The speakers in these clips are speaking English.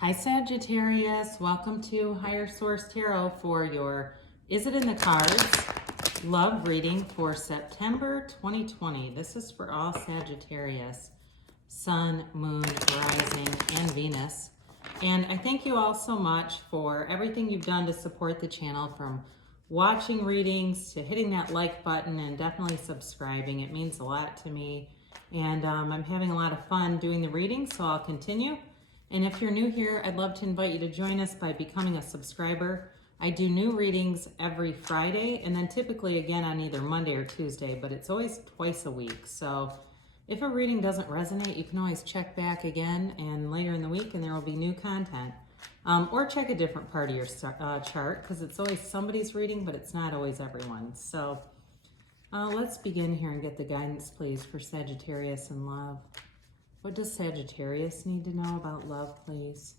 Hi Sagittarius, welcome to Higher Source Tarot for your Is It in the Cards love reading for September 2020. This is for all Sagittarius, Sun, Moon, Rising, and Venus. And I thank you all so much for everything you've done to support the channel, from watching readings to hitting that like button and definitely subscribing. It means a lot to me. And I'm having a lot of fun doing the readings, so I'll continue. And if you're new here, I'd love to invite you to join us by becoming a subscriber. I do new readings every Friday and then typically again on either Monday or Tuesday, but it's always twice a week. So if a reading doesn't resonate, you can always check back again and later in the week and there will be new content. Or check a different part of your chart, because it's always somebody's reading, but it's not always everyone's. So let's begin here and get the guidance, please, for Sagittarius and love. What does Sagittarius need to know about love, please?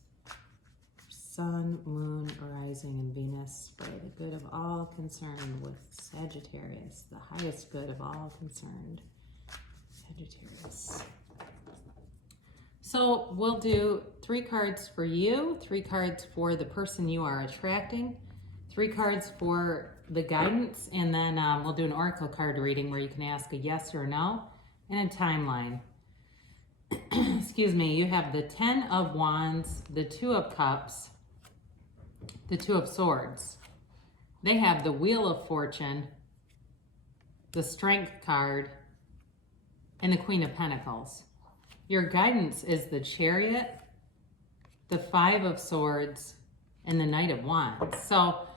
Sun, Moon, Rising, and Venus for the good of all concerned with Sagittarius, the highest good of all concerned. Sagittarius. So we'll do 3 cards for you, 3 cards for the person you are attracting, 3 cards for the guidance, and then we'll do an oracle card reading where you can ask a yes or a no, and a timeline. Excuse me, you have the 10 of Wands, the 2 of Cups, the 2 of Swords. They have the Wheel of Fortune, the Strength card, and the Queen of Pentacles. Your guidance is the Chariot, the 5 of Swords, and the Knight of Wands. So,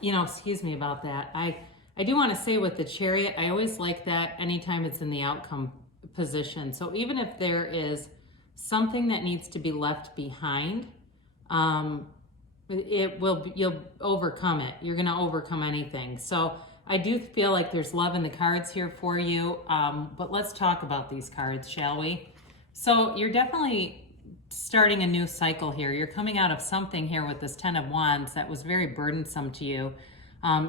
excuse me about that. I do want to say with the Chariot, I always like that anytime it's in the outcome position. So even if there is something that needs to be left behind, you'll overcome it. You're going to overcome anything. So I do feel like there's love in the cards here for you. But let's talk about these cards, shall we? So you're definitely starting a new cycle here. You're coming out of something here with this 10 of Wands that was very burdensome to you.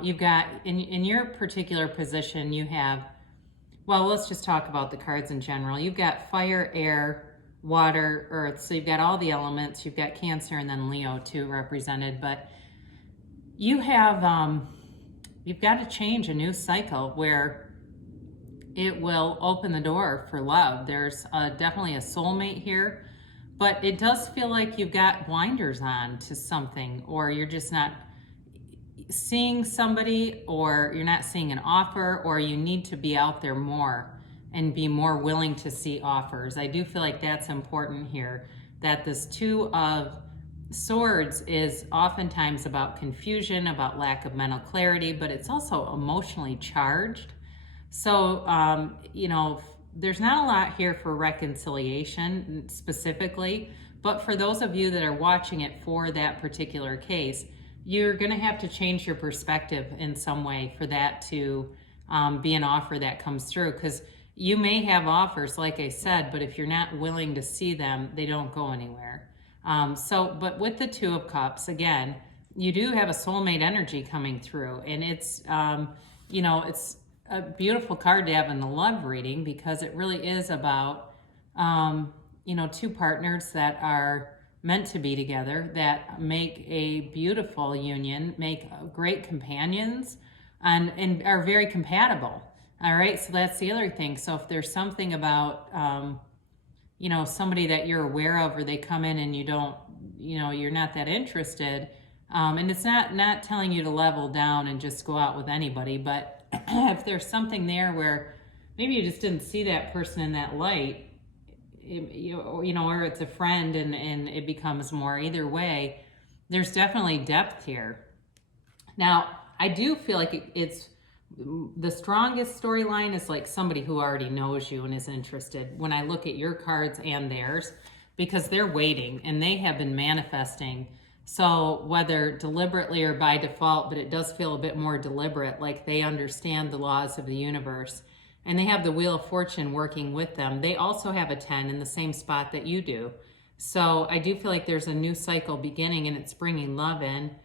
You've got, in your particular position, you have, well, let's just talk about the cards in general. You've got fire, air, water, earth. So you've got all the elements. You've got Cancer and then Leo too represented. But you have, you've got to change a new cycle where it will open the door for love. There's definitely a soulmate here, but it does feel like you've got blinders on to something, or you're just not seeing somebody, or you're not seeing an offer, or you need to be out there more and be more willing to see offers. I do feel like that's important here, that this 2 of Swords is oftentimes about confusion, about lack of mental clarity, but it's also emotionally charged. So, there's not a lot here for reconciliation specifically, but for those of you that are watching it for that particular case, you're going to have to change your perspective in some way for that to be an offer that comes through. Because you may have offers, like I said, but if you're not willing to see them, they don't go anywhere. But with the 2 of Cups, again, you do have a soulmate energy coming through. And it's, it's a beautiful card to have in the love reading, because it really is about, 2 partners that are meant to be together, that make a beautiful union, make great companions, and are very compatible. All right, so that's the other thing. So if there's something about, somebody that you're aware of, or they come in and you don't, you're not that interested, and it's not telling you to level down and just go out with anybody, but if there's something there where maybe you just didn't see that person in that light, or it's a friend and it becomes more, either way, there's definitely depth here. Now, I do feel like it's the strongest storyline is like somebody who already knows you and is interested when I look at your cards and theirs, because they're waiting and they have been manifesting. So whether deliberately or by default, but it does feel a bit more deliberate, like they understand the laws of the universe. And they have the Wheel of Fortune working with them. They also have a 10 in the same spot that you do. So I do feel like there's a new cycle beginning and it's bringing love in.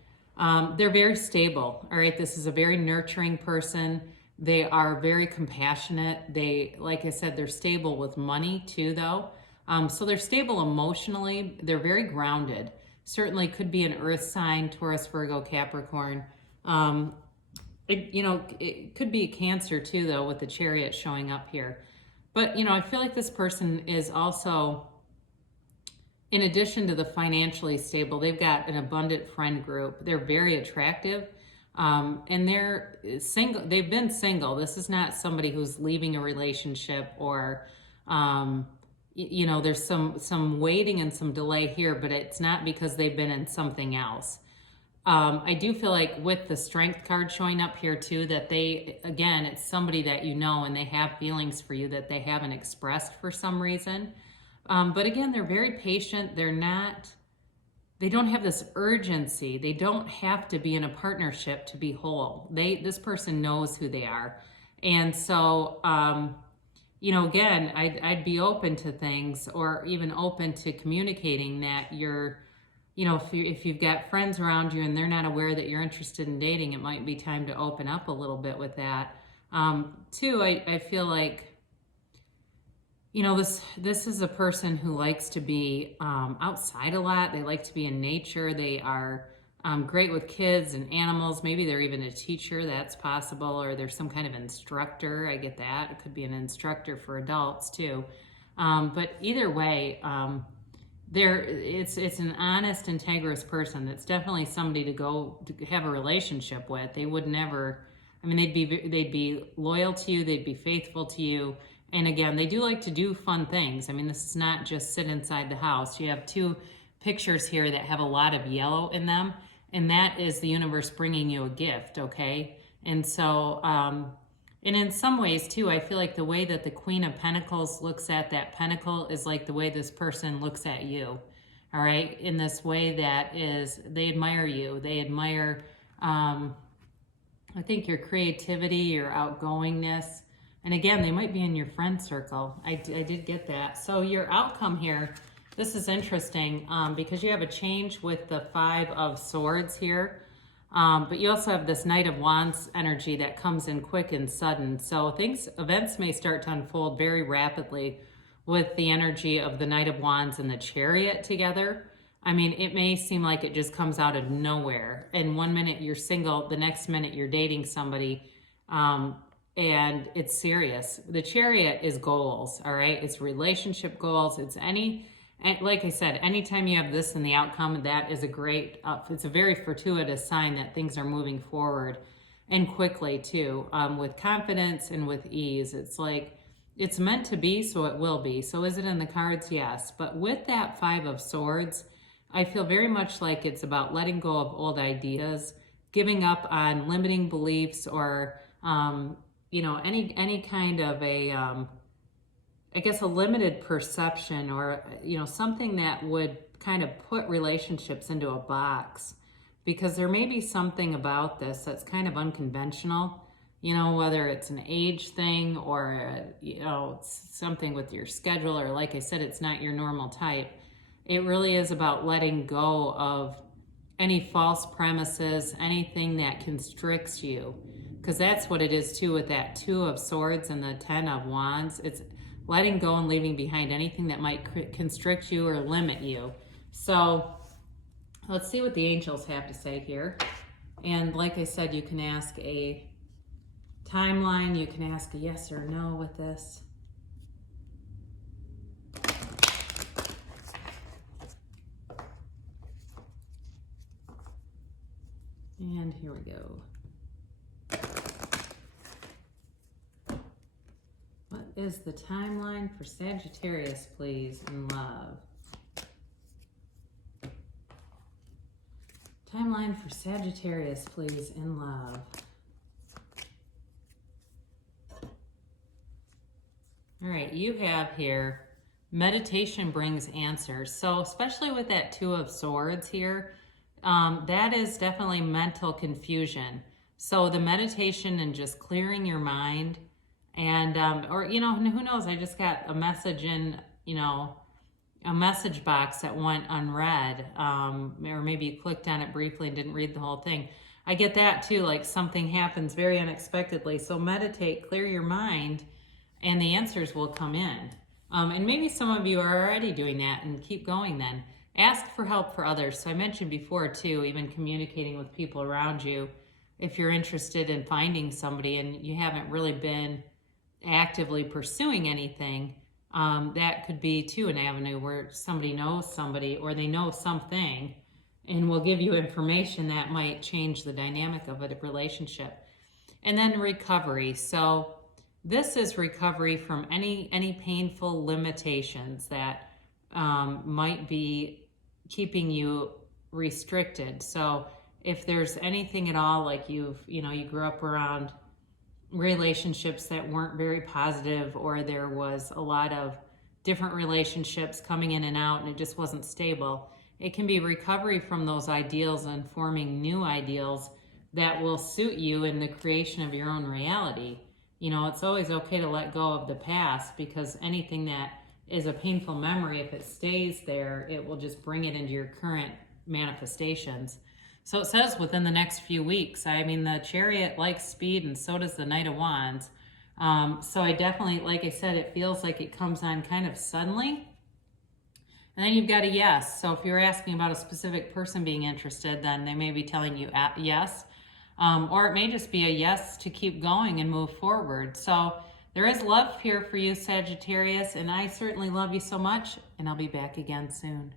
They're very stable. All right. This is a very nurturing person. They are very compassionate. They, like I said, they're stable with money too, though. So they're stable emotionally. They're very grounded. Certainly could be an earth sign, Taurus, Virgo, Capricorn. It could be Cancer too, though, with the Chariot showing up here. But, I feel like this person is also, in addition to the financially stable, they've got an abundant friend group. They're very attractive. And they're single. They've been single. This is not somebody who's leaving a relationship or, there's some waiting and some delay here, but it's not because they've been in something else. I do feel like with the Strength card showing up here too, that it's somebody that you know and they have feelings for you that they haven't expressed for some reason. But again, they're very patient. They don't have this urgency. They don't have to be in a partnership to be whole. This person knows who they are. And so, again, I'd be open to things, or even open to communicating that if you've got friends around you and they're not aware that you're interested in dating, it might be time to open up a little bit with that. Two, I feel like, this is a person who likes to be outside a lot. They like to be in nature. They are great with kids and animals. Maybe they're even a teacher. That's possible. Or there's some kind of instructor. I get that. It could be an instructor for adults too. But either way, it's an honest, integrous person. That's definitely somebody to have a relationship with. They would never. They'd be loyal to you. They'd be faithful to you. And again, they do like to do fun things. This is not just sit inside the house. You have two pictures here that have a lot of yellow in them, and that is the universe bringing you a gift, okay? And so, and in some ways too, I feel like the way that the Queen of Pentacles looks at that pentacle is like the way this person looks at you, all right? In this way that is, they admire you. They admire, I think, your creativity, your outgoingness. And again, they might be in your friend circle. I did get that. So your outcome here, this is interesting because you have a change with the Five of Swords here. But you also have this Knight of Wands energy that comes in quick and sudden. So events may start to unfold very rapidly with the energy of the Knight of Wands and the Chariot together. It may seem like it just comes out of nowhere. And one minute you're single, the next minute you're dating somebody. And it's serious. The Chariot is goals, all right? It's relationship goals. And like I said, anytime you have this in the outcome, that is it's a very fortuitous sign that things are moving forward, and quickly too, with confidence and with ease. It's like, it's meant to be, so it will be. So is it in the cards? Yes. But with that Five of Swords, I feel very much like it's about letting go of old ideas, giving up on limiting beliefs, or any kind of a limited perception, or, something that would kind of put relationships into a box, because there may be something about this that's kind of unconventional, whether it's an age thing or, something with your schedule, or like I said, it's not your normal type. It really is about letting go of any false premises, anything that constricts you. Because that's what it is too with that Two of Swords and the Ten of Wands. It's letting go and leaving behind anything that might constrict you or limit you. So let's see what the angels have to say here. And like I said, you can ask a timeline. You can ask a yes or no with this. And here we go. What is the timeline for Sagittarius, please, in love? Timeline for Sagittarius, please, in love. All right, you have here, meditation brings answers. So especially with that Two of Swords here, that is definitely mental confusion. So the meditation and just clearing your mind, and who knows, I just got a message in, a message box that went unread, or maybe you clicked on it briefly and didn't read the whole thing. I get that too, like something happens very unexpectedly. So meditate, clear your mind, and the answers will come in. And maybe some of you are already doing that, and keep going then. Ask for help for others. So I mentioned before too, even communicating with people around you. If you're interested in finding somebody and you haven't really been actively pursuing anything, that could be too an avenue where somebody knows somebody or they know something and will give you information that might change the dynamic of a relationship. And then recovery. So this is recovery from any painful limitations that might be keeping you restricted. So if there's anything at all, like you grew up around relationships that weren't very positive, or there was a lot of different relationships coming in and out and it just wasn't stable, it can be recovery from those ideals and forming new ideals that will suit you in the creation of your own reality. It's always okay to let go of the past, because anything that is a painful memory, if it stays there, it will just bring it into your current manifestations. So it says within the next few weeks. I mean, the Chariot likes speed, and so does the Knight of Wands. So I definitely, like I said, it feels like it comes on kind of suddenly. And then you've got a yes. So if you're asking about a specific person being interested, then they may be telling you yes. Or it may just be a yes to keep going and move forward. So there is love here for you, Sagittarius, and I certainly love you so much, and I'll be back again soon.